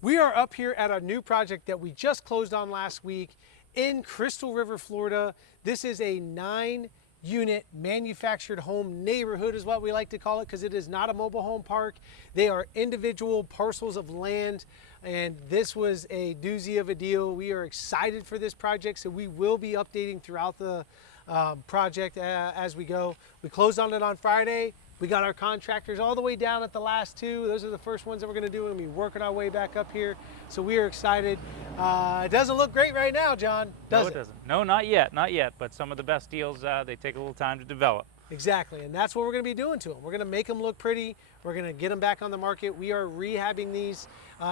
We are up here at a new project that we just closed on last week in Crystal River, Florida. This is a 9-unit manufactured home neighborhood is what we like to call it, because it is not a mobile home park. They are individual parcels of land, and this was a doozy of a deal. We are excited for this project, so we will be updating throughout the project as we go. We closed on it on Friday. We got our contractors all the way down at the last two. Those are the first ones that we're gonna do, and we'll be working our way back up here. So we are excited. It doesn't look great right now, John, does it? No, it doesn't. No, not yet, not yet. But some of the best deals, they take a little time to develop. Exactly, and that's what we're gonna be doing to them. We're gonna make them look pretty. We're gonna get them back on the market. We are rehabbing these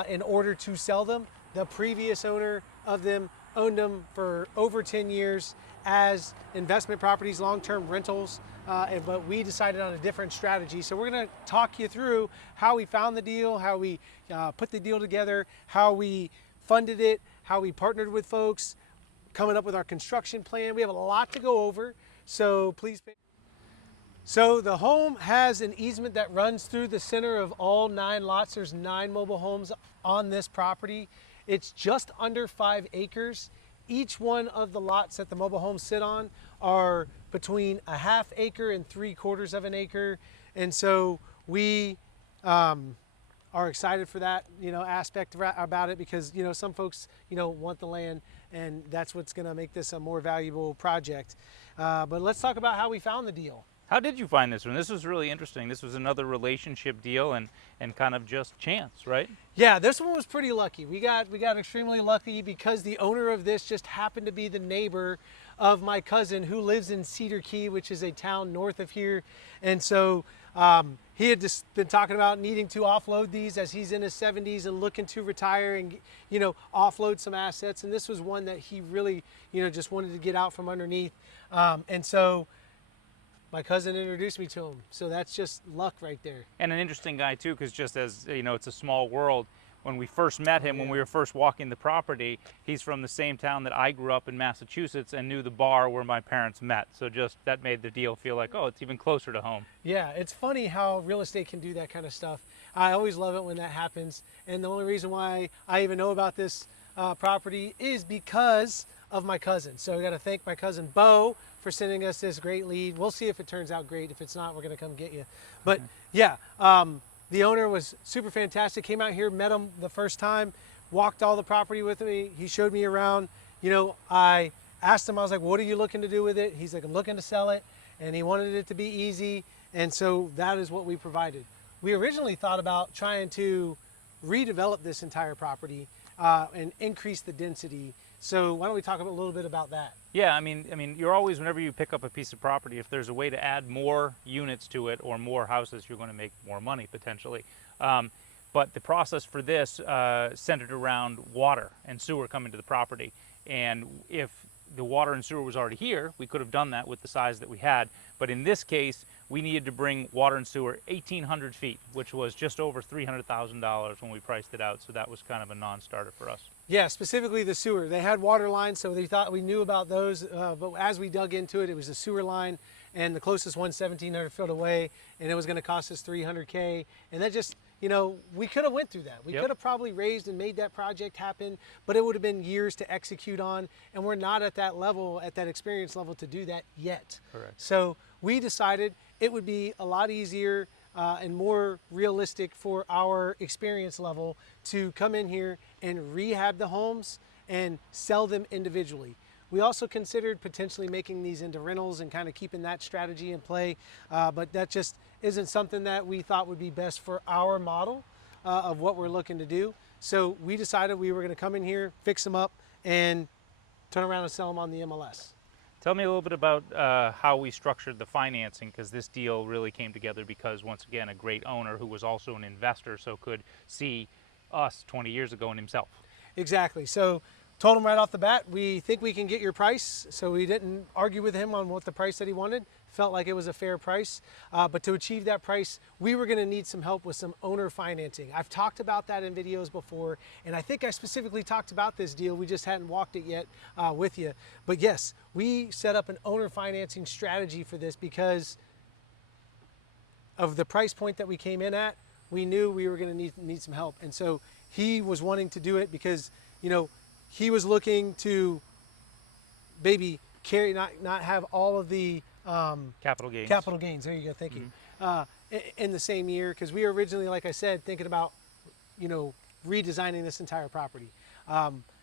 in order to sell them. The previous owner of them owned them for over 10 years as investment properties, long-term rentals, but we decided on a different strategy. So we're gonna talk you through how we found the deal, how we put the deal together, how we funded it, how we partnered with folks, coming up with our construction plan. We have a lot to go over, so please pay. So the home has an easement that runs through the center of all 9 lots. There's 9 mobile homes on this property. It's just under 5 acres. Each one of the lots that the mobile homes sit on are between a ½ acre and 3/4 of an acre. And so we are excited for that, aspect about it, because, some folks, want the land, and that's what's gonna make this a more valuable project. But let's talk about how we found the deal. How did you find this one? This was really interesting. This was another relationship deal and kind of just chance, right? Yeah, this one was pretty lucky. We got extremely lucky because the owner of this just happened to be the neighbor of my cousin who lives in Cedar Key, which is a town north of here. And so he had just been talking about needing to offload these as he's in his 70s and looking to retire and, offload some assets. And this was one that he really, just wanted to get out from underneath. And so my cousin introduced me to him. So that's just luck right there. And an interesting guy too, because just as, it's a small world. When we first met him, when we were first walking the property, he's from the same town that I grew up in, Massachusetts, and knew the bar where my parents met. So just that made the deal feel like, oh, it's even closer to home. Yeah, it's funny how real estate can do that kind of stuff. I always love it when that happens. And the only reason why I even know about this property is because of my cousin. So I got to thank my cousin Bo for sending us this great lead. We'll see if it turns out great. If it's not, we're going to come get you. But yeah, the owner was super fantastic. Came out here, met him the first time, walked all the property with me. He showed me around. I asked him, I was like, what are you looking to do with it? He's like, I'm looking to sell it. And he wanted it to be easy. And so that is what we provided. We originally thought about trying to redevelop this entire property and increase the density. So why don't we talk a little bit about that? Yeah, I mean, you're always, whenever you pick up a piece of property, if there's a way to add more units to it or more houses, you're going to make more money potentially. But the process for this centered around water and sewer coming to the property. And if the water and sewer was already here, we could have done that with the size that we had. But in this case, we needed to bring water and sewer 1,800 feet, which was just over $300,000 when we priced it out. So that was kind of a non-starter for us. Yeah, specifically the sewer. They had water lines, so they thought we knew about those. But as we dug into it, it was a sewer line, and the closest one 1,700 feet away, and it was going to cost us $300K. And that just, we could have went through that. We could have probably raised and made that project happen, but it would have been years to execute on, and we're not at that level, at that experience level, to do that yet. Correct. So we decided it would be a lot easier and more realistic for our experience level to come in here and rehab the homes and sell them individually. We also considered potentially making these into rentals and kind of keeping that strategy in play, but that just isn't something that we thought would be best for our model of what we're looking to do. So we decided we were going to come in here, fix them up, and turn around and sell them on the MLS. Tell me a little bit about how we structured the financing, because this deal really came together because, once again, a great owner who was also an investor, so could see us 20 years ago and himself. Exactly. So told him right off the bat, we think we can get your price. So we didn't argue with him on what the price that he wanted. Felt like it was a fair price. But to achieve that price, we were going to need some help with some owner financing. I've talked about that in videos before, and I think I specifically talked about this deal. We just hadn't walked it yet with you. But yes, we set up an owner financing strategy for this because of the price point that we came in at. We knew we were going to need some help. And so he was wanting to do it because, you know, he was looking to maybe carry, not have all of the Capital gains. capital gains. There you go. Thank you. In the same year, because we were originally, like I said, thinking about, you know, redesigning this entire property.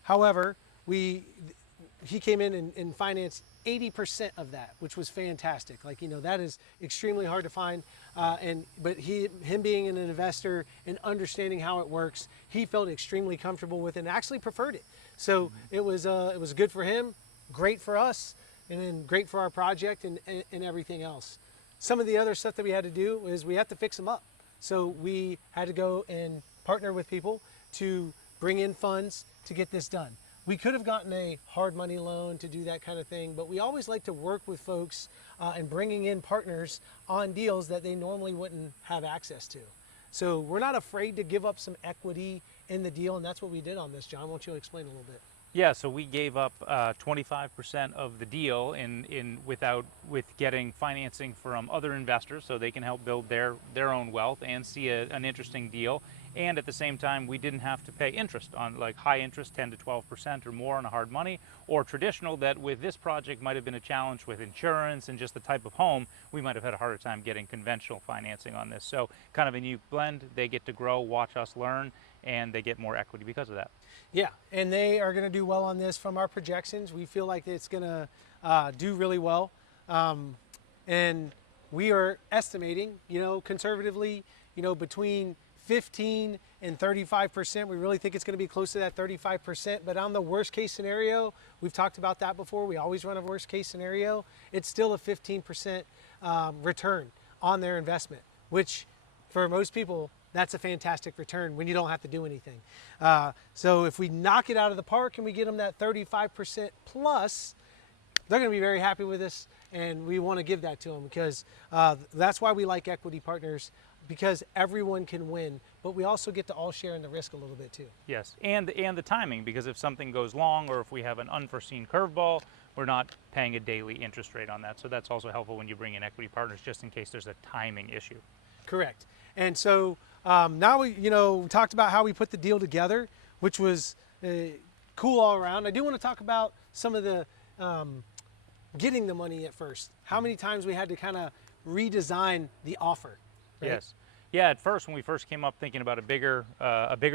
However, he came in and financed 80% of that, which was fantastic. Like, you know, that is extremely hard to find. But him being an investor and understanding how it works, he felt extremely comfortable with it and actually preferred it. So it was good for him, great for us, and then great for our project and everything else. Some of the other stuff that we had to do is we had to fix them up. So we had to go and partner with people to bring in funds to get this done. We could have gotten a hard money loan to do that kind of thing, but we always like to work with folks and bringing in partners on deals that they normally wouldn't have access to. So we're not afraid to give up some equity in the deal, and that's what we did on this. John, why don't you explain a little bit? Yeah, so we gave up 25% of the deal with getting financing from other investors so they can help build their own wealth and see an interesting deal. And at the same time, we didn't have to pay interest on like high interest, 10 to 12% or more on a hard money, or traditional that with this project might have been a challenge with insurance and just the type of home, we might have had a harder time getting conventional financing on this. So kind of a new blend. They get to grow, watch us learn, and they get more equity because of that. Yeah, and they are going to do well on this from our projections. We feel like it's going to do really well. And we are estimating, you know, conservatively, you know, between 15 and 35%. We really think it's going to be close to that 35%. But on the worst case scenario, we've talked about that before. We always run a worst case scenario. It's still a 15% return on their investment, which for most people, that's a fantastic return when you don't have to do anything. So if we knock it out of the park and we get them that 35% plus, they're going to be very happy with us, and we want to give that to them because that's why we like equity partners, because everyone can win, but we also get to all share in the risk a little bit too. Yes, and the timing, because if something goes long or if we have an unforeseen curveball, we're not paying a daily interest rate on that. So that's also helpful when you bring in equity partners, just in case there's a timing issue. Correct. And so now we talked about how we put the deal together, which was cool all around. I do want to talk about some of the getting the money at first. How many times we had to kind of redesign the offer. Right? Yes. Yeah, at first, when we first came up thinking about a bigger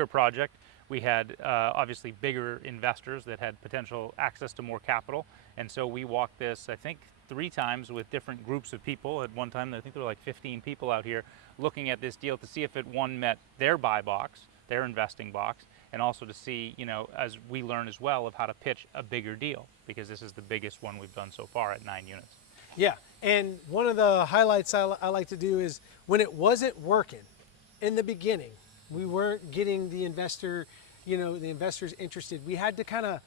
project, we had obviously bigger investors that had potential access to more capital. And so we walked this, I think, 3 times with different groups of people. At one time, I think there were like 15 people out here looking at this deal to see if it, one, met their buy box, their investing box, and also to see, you know, as we learn as well, of how to pitch a bigger deal, because this is the biggest one we've done so far at 9 units. Yeah, and one of the highlights I like to do is when it wasn't working in the beginning, we weren't getting the investor, the investors interested. We had to kind of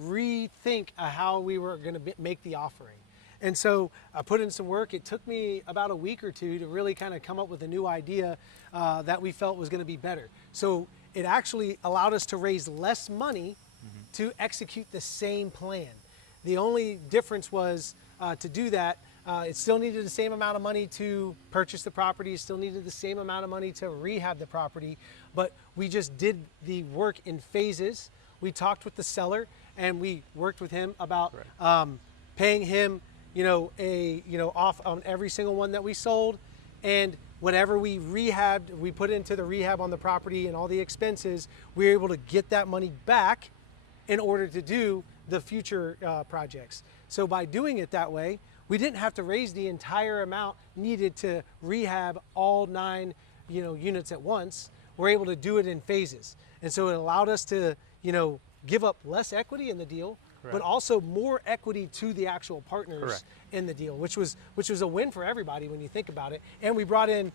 rethink how we were going to make the offering. And so I put in some work. It took me about a week or 2 to really kind of come up with a new idea that we felt was going to be better. So it actually allowed us to raise less money to execute the same plan. The only difference was to do that, it still needed the same amount of money to purchase the property, it still needed the same amount of money to rehab the property, but we just did the work in phases. We talked with the seller and we worked with him about paying him off on every single one that we sold, and whatever we rehabbed, we put into the rehab on the property and all the expenses, we were able to get that money back in order to do the future projects. So by doing it that way, we didn't have to raise the entire amount needed to rehab all 9 units at once. We're able to do it in phases. And so it allowed us to give up less equity in the deal, but also more equity to the actual partners in the deal, which was a win for everybody when you think about it. And we brought in,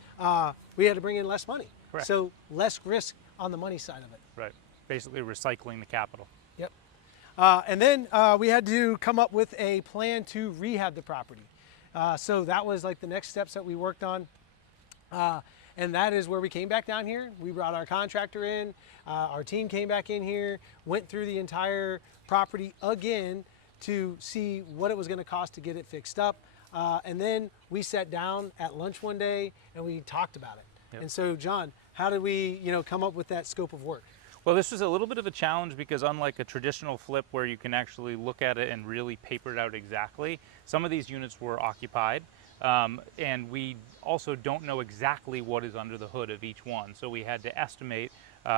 we had to bring in less money. So less risk on the money side of it. Right, basically recycling the capital. Yep. And then we had to come up with a plan to rehab the property. So that was like the next steps that we worked on. And that is where we came back down here. We brought our contractor in, our team came back in here, went through the entire property again to see what it was going to cost to get it fixed up. And then we sat down at lunch one day and we talked about it. Yep. And so, John, how did we come up with that scope of work? Well, this was a little bit of a challenge because unlike a traditional flip where you can actually look at it and really paper it out exactly, some of these units were occupied. And we also don't know exactly what is under the hood of each one. So we had to estimate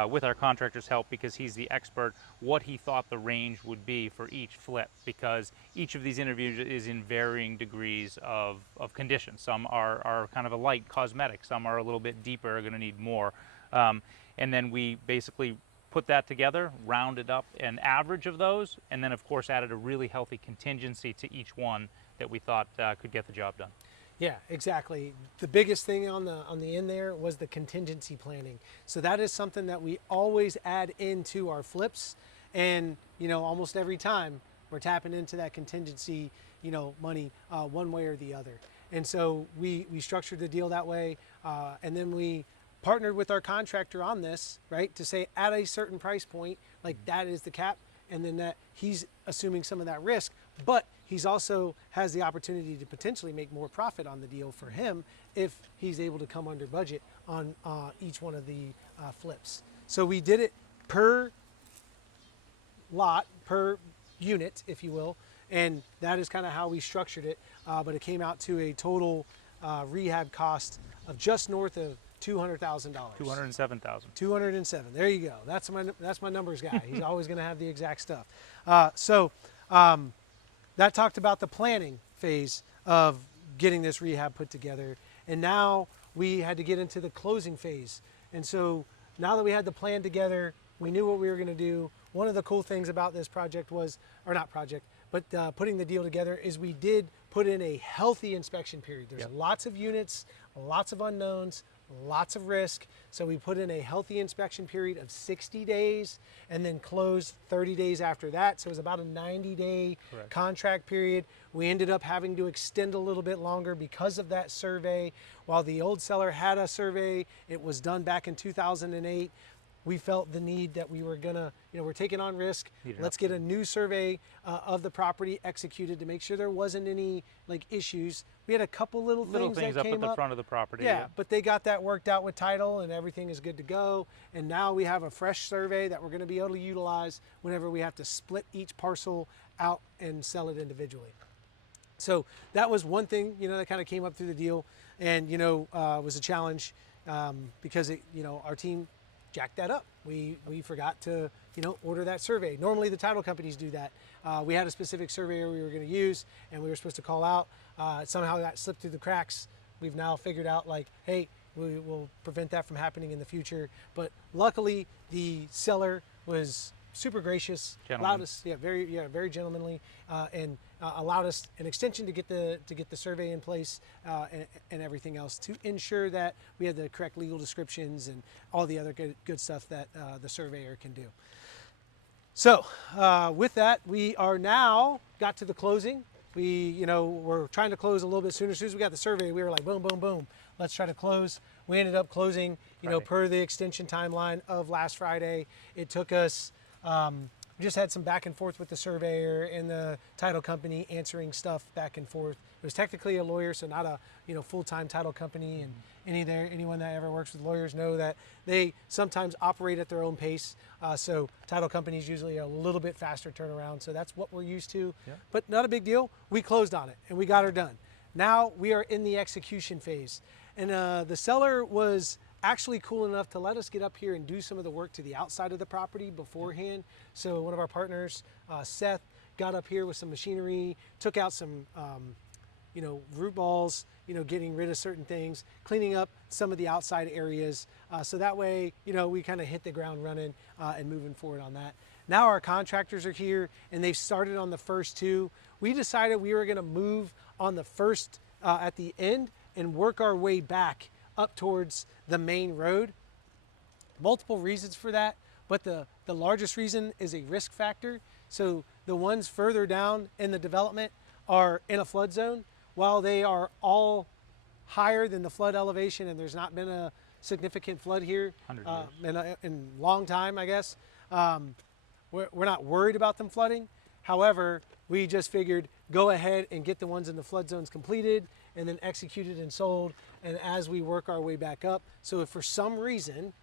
with our contractor's help, because he's the expert, what he thought the range would be for each flip, because each of these interviews is in varying degrees of condition. Some are kind of a light cosmetic, some are a little bit deeper, are going to need more. And then we basically put that together, rounded up an average of those, and then of course added a really healthy contingency to each one that we thought could get the job done. Yeah, exactly. The biggest thing on the end there was the contingency planning. So that is something that we always add into our flips, and almost every time we're tapping into that contingency, money one way or the other. And so we structured the deal that way, and then we partnered with our contractor on this, right, to say at a certain price point, like that is the cap, and then that he's assuming some of that risk, but he's also has the opportunity to potentially make more profit on the deal for him if he's able to come under budget on each one of the flips. So we did it per lot, per unit, if you will, and that is kind of how we structured it, but it came out to a total rehab cost of just north of $200,000. 207,000. 207. There you go. That's my numbers guy. He's always going to have the exact stuff. That talked about the planning phase of getting this rehab put together, and now we had to get into the closing phase. And so now that we had the plan together, we knew what we were going to do. One of the cool things about this project was, or not project, but putting the deal together, is we did put in a healthy inspection period. There's lots of units, lots of unknowns, lots of risk. So we put in a healthy inspection period of 60 days and then closed 30 days after that. So it was about a 90-day contract period. We ended up having to extend a little bit longer because of that survey. While the old seller had a survey, it was done back in 2008. We felt the need that we were gonna, we're taking on risk. Let's get a new survey of the property executed to make sure there wasn't any issues. We had a couple little things that up came at the front of the property. Yeah, but they got that worked out with title and everything is good to go. And now we have a fresh survey that we're gonna be able to utilize whenever we have to split each parcel out and sell it individually. So that was one thing, that kind of came up through the deal, and was a challenge because our team jacked that up. We forgot to order that survey. Normally the title companies do that. We had a specific surveyor we were going to use, and we were supposed to call out. Somehow that slipped through the cracks. We've now figured out hey, we will prevent that from happening in the future. But luckily the seller was super gracious, allowed us, very gentlemanly, and allowed us an extension to get the survey in place and everything else to ensure that we had the correct legal descriptions and all the other good stuff that the surveyor can do. So with that, we are now got to the closing. We we're trying to close a little bit sooner. As soon as we got the survey, we were like boom, boom, boom. Let's try to close. We ended up closing, per the extension timeline of last Friday. It took us. We just had some back and forth with the surveyor and the title company, answering stuff back and forth. It was technically a lawyer, so not a full-time title company. And anyone that ever works with lawyers know that they sometimes operate at their own pace. So title companies usually are a little bit faster turnaround. So that's what we're used to. But not a big deal. We closed on it and we got her done. Now we are in the execution phase, and the seller was actually cool enough to let us get up here and do some of the work to the outside of the property beforehand. So one of our partners, Seth, got up here with some machinery, took out some root balls, getting rid of certain things, cleaning up some of the outside areas. So that way, we kind of hit the ground running and moving forward on that. Now our contractors are here and they've started on the first two. We decided we were gonna move on the first at the end and work our way back up towards the main road. Multiple reasons for that, but the largest reason is a risk factor. So the ones further down in the development are in a flood zone. While they are all higher than the flood elevation, and there's not been a significant flood here in a long time, I guess, we're not worried about them flooding. However, we just figured go ahead and get the ones in the flood zones completed and then executed and sold, and as we work our way back up. So if for some reason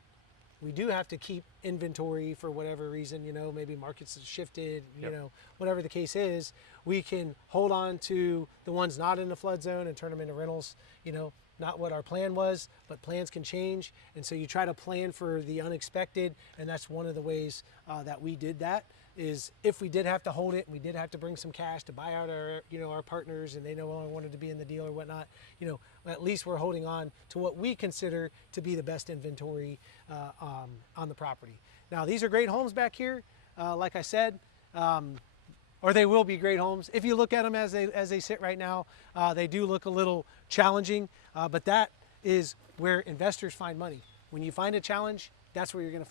we do have to keep inventory for whatever reason, you know, maybe markets have shifted, you Yep. know, whatever the case is, we can hold on to the ones not in the flood zone and turn them into rentals, you know, not what our plan was, but plans can change. And so you try to plan for the unexpected. And that's one of the ways that we did that is if we did have to hold it and we did have to bring some cash to buy out our, you know, our partners and they no longer wanted to be in the deal or whatnot, you know, at least we're holding on to what we consider to be the best inventory on the property. Now, these are great homes back here. Like I said, or they will be great homes. If you look at them as they sit right now, they do look a little challenging, but that is where investors find money. When you find a challenge, that's where you're going to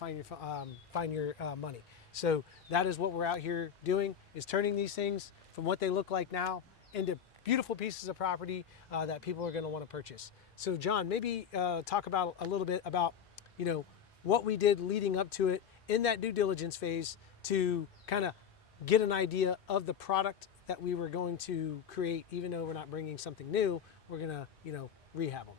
find your money. So that is what we're out here doing, is turning these things from what they look like now into beautiful pieces of property that people are going to want to purchase. So John, maybe talk about a little bit about, you know, what we did leading up to it in that due diligence phase to kind of get an idea of the product that we were going to create. Even though we're not bringing something new, we're going to, you know, rehab them.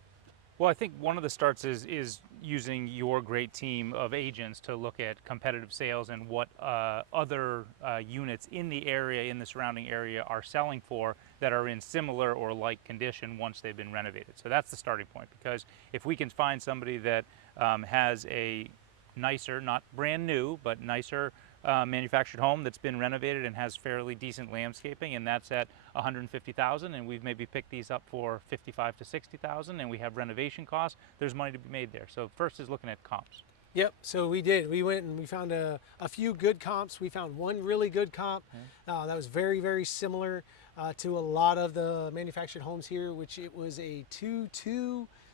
Well, I think one of the starts is using your great team of agents to look at competitive sales and what other units in the area, in the surrounding area, are selling for that are in similar or like condition once they've been renovated. So that's the starting point, because if we can find somebody that has a nicer, not brand new, but nicer manufactured home that's been renovated and has fairly decent landscaping, and that's at 150,000, and we've maybe picked these up for 55 to 60,000, and we have renovation costs, there's money to be made there. So first is looking at comps. Yep, so we did. We went and we found a few good comps. We found one really good comp that was very, very similar to a lot of the manufactured homes here, which it was a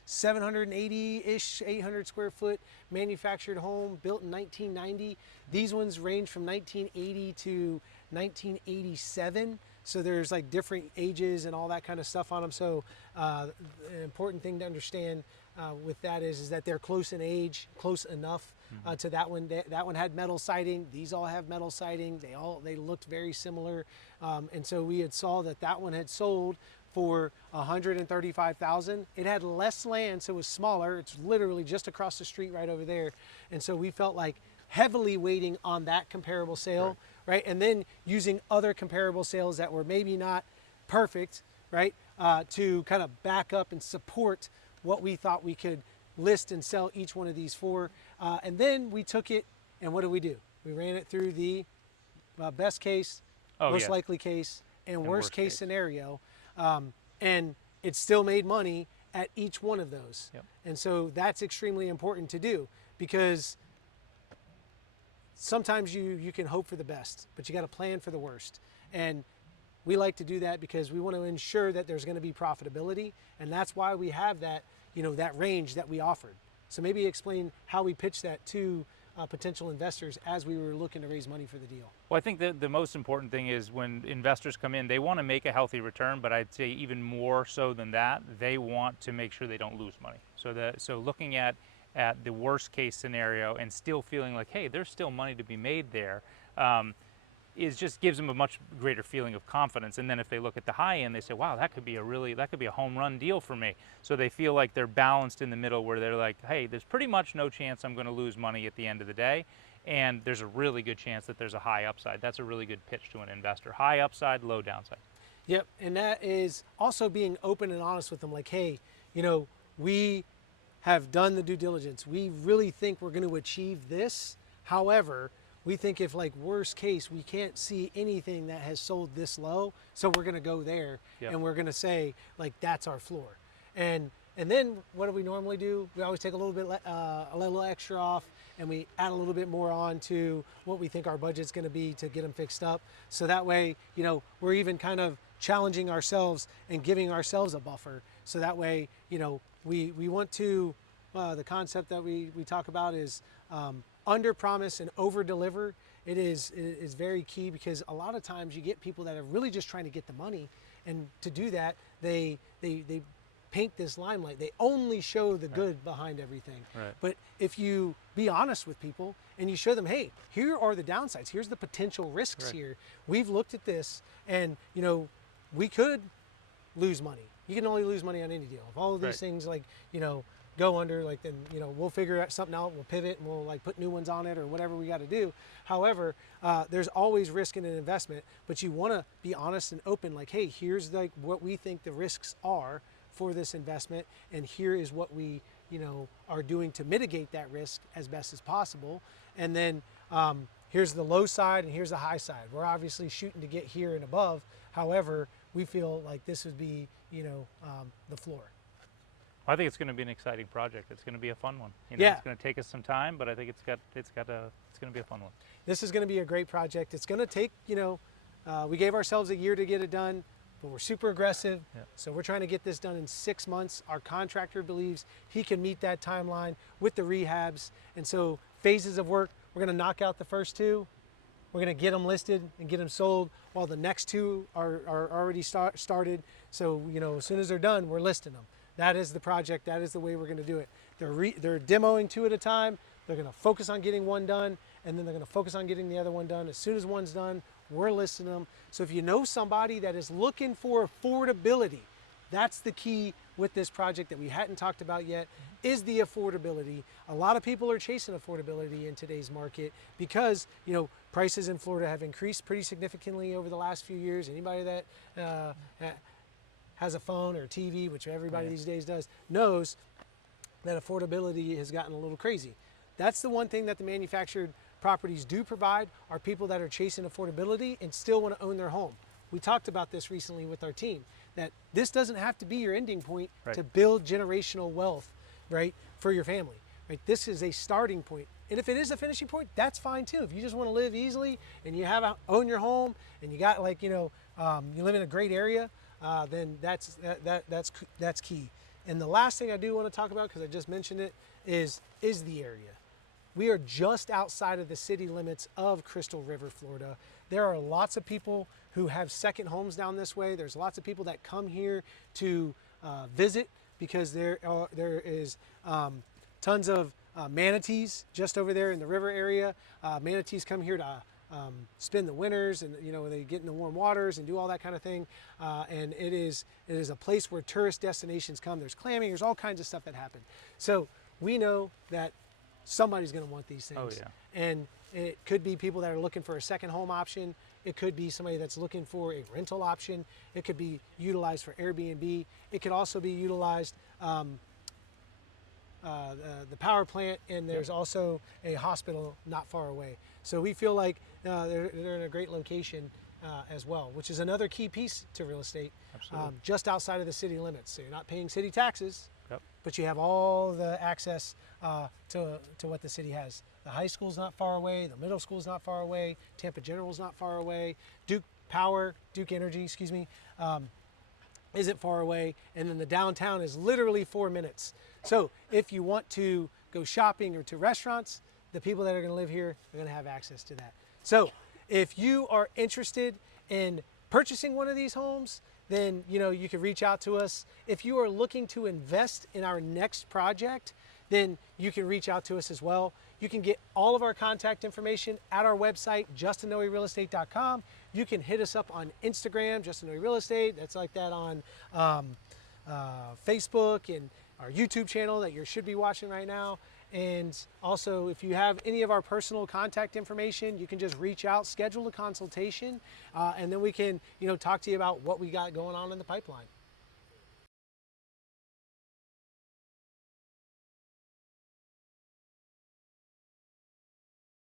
780-ish, 800 square foot manufactured home built in 1990. These ones range from 1980 to 1987. So there's like different ages and all that kind of stuff on them. So an important thing to understand with that is that they're close in age, close enough to that one. That one had metal siding. These all have metal siding. They looked very similar. And so we had saw that one had sold for 135,000. It had less land, so it was smaller. It's literally just across the street right over there. And so we felt like heavily weighting on that comparable sale, right? And then using other comparable sales that were maybe not perfect, right? To kind of back up and support what we thought we could list and sell each one of these for. And then we took it, and what did we do? We ran it through the best case, most likely case, and worst case scenario. And it still made money at each one of those. Yep. And so that's extremely important to do, because sometimes you can hope for the best, but you got to plan for the worst. And we like to do that because we want to ensure that there's going to be profitability. And that's why we have that, you know, that range that we offered. So maybe explain how we pitched that to potential investors as we were looking to raise money for the deal. Well, I think the most important thing is when investors come in, they want to make a healthy return, but I'd say even more so than that, they want to make sure they don't lose money. So looking at the worst case scenario and still feeling like, hey, there's still money to be made there, just gives them a much greater feeling of confidence. And then if they look at the high end, they say, wow, that could be a home run deal for me. So they feel like they're balanced in the middle, where they're like, hey, there's pretty much no chance I'm going to lose money at the end of the day, and there's a really good chance that there's a high upside. That's a really good pitch to an investor. High upside, low downside. Yep, and that is also being open and honest with them, like, hey, you know, we have done the due diligence. We really think we're going to achieve this. However, we think if, like, worst case, we can't see anything that has sold this low, so we're going to go there. Yep. And we're going to say, like, that's our floor. And then what do we normally do? We always take a little extra off, and we add a little bit more on to what we think our budget's going to be to get them fixed up. So that way, you know, we're even kind of challenging ourselves and giving ourselves a buffer. So that way, you know, we want to, the concept that we talk about is under promise and over deliver. It is very key, because a lot of times you get people that are really just trying to get the money, and to do that, they paint this limelight. They only show the good behind everything. Right. But if you be honest with people and you show them, hey, here are the downsides, here's the potential risks here. We've looked at this, and, you know, we could lose money. You can only lose money on any deal. If all of these things, like, you know, go under, like then, you know, we'll figure out something out, we'll pivot and we'll like put new ones on it or whatever we got to do. However, there's always risk in an investment, but you want to be honest and open, like, hey, here's like what we think the risks are for this investment, and here is what we, you know, are doing to mitigate that risk as best as possible. And then here's the low side and here's the high side. We're obviously shooting to get here and above. However, we feel like this would be, you know, the floor. I think it's going to be an exciting project. It's going to be a fun one. You know, Yeah. It's going to take us some time, but I think it's going to be a fun one. This is going to be a great project. It's going to take, you know, we gave ourselves a year to get it done, but we're super aggressive. Yeah. So we're trying to get this done in 6 months. Our contractor believes he can meet that timeline with the rehabs. And so phases of work, we're going to knock out the first 2. We're going to get them listed and get them sold while the next 2 are already started. So, you know, as soon as they're done, we're listing them. That is the project. That is the way we're going to do it. They're demoing 2 at a time. They're going to focus on getting one done, and then they're going to focus on getting the other one done. As soon as one's done, we're listing them. So if you know somebody that is looking for affordability, that's the key with this project that we hadn't talked about yet, is the affordability. A lot of people are chasing affordability in today's market because, you know, prices in Florida have increased pretty significantly over the last few years. Anybody that has a phone or a TV, which everybody these days does, knows that affordability has gotten a little crazy. That's the one thing that the manufactured properties do provide, are people that are chasing affordability and still want to own their home. We talked about this recently with our team, that this doesn't have to be your ending point to build generational wealth, right, for your family. Right? This is a starting point. And if it is a finishing point, that's fine too. If you just want to live easily and you own your home and you got, like, you know, you live in a great area, then that's key. And the last thing I do want to talk about, because I just mentioned it, is the area. We are just outside of the city limits of Crystal River, Florida. There are lots of people who have second homes down this way. There's lots of people that come here to visit because there is tons of manatees just over there in the river area. Manatees come here to spend the winters, and, you know, they get in the warm waters and do all that kind of thing. And it is a place where tourist destinations come. There's clamming, there's all kinds of stuff that happen. So we know that somebody's going to want these things. Oh, yeah. And it could be people that are looking for a second home option. It could be somebody that's looking for a rental option. It could be utilized for Airbnb. It could also be utilized the power plant, and there's also a hospital not far away. So we feel like they're in a great location as well, which is another key piece to real estate. Absolutely. Just outside of the city limits. So you're not paying city taxes, Yep. but you have all the access to what the city has. The high school's not far away, the middle school's not far away, Tampa General's not far away, Duke Energy, isn't far away, and then the downtown is literally 4 minutes. So if you want to go shopping or to restaurants, the people that are going to live here are going to have access to that. So if you are interested in purchasing one of these homes, then, you know, you can reach out to us. If you are looking to invest in our next project, then you can reach out to us as well. You can get all of our contact information at our website, justinnoerealestate.com. You can hit us up on Instagram, Justin Noe Real Estate. That's like that on Facebook, and our YouTube channel that you should be watching right now. And also, if you have any of our personal contact information, you can just reach out, schedule a consultation, and then we can, you know, talk to you about what we got going on in the pipeline.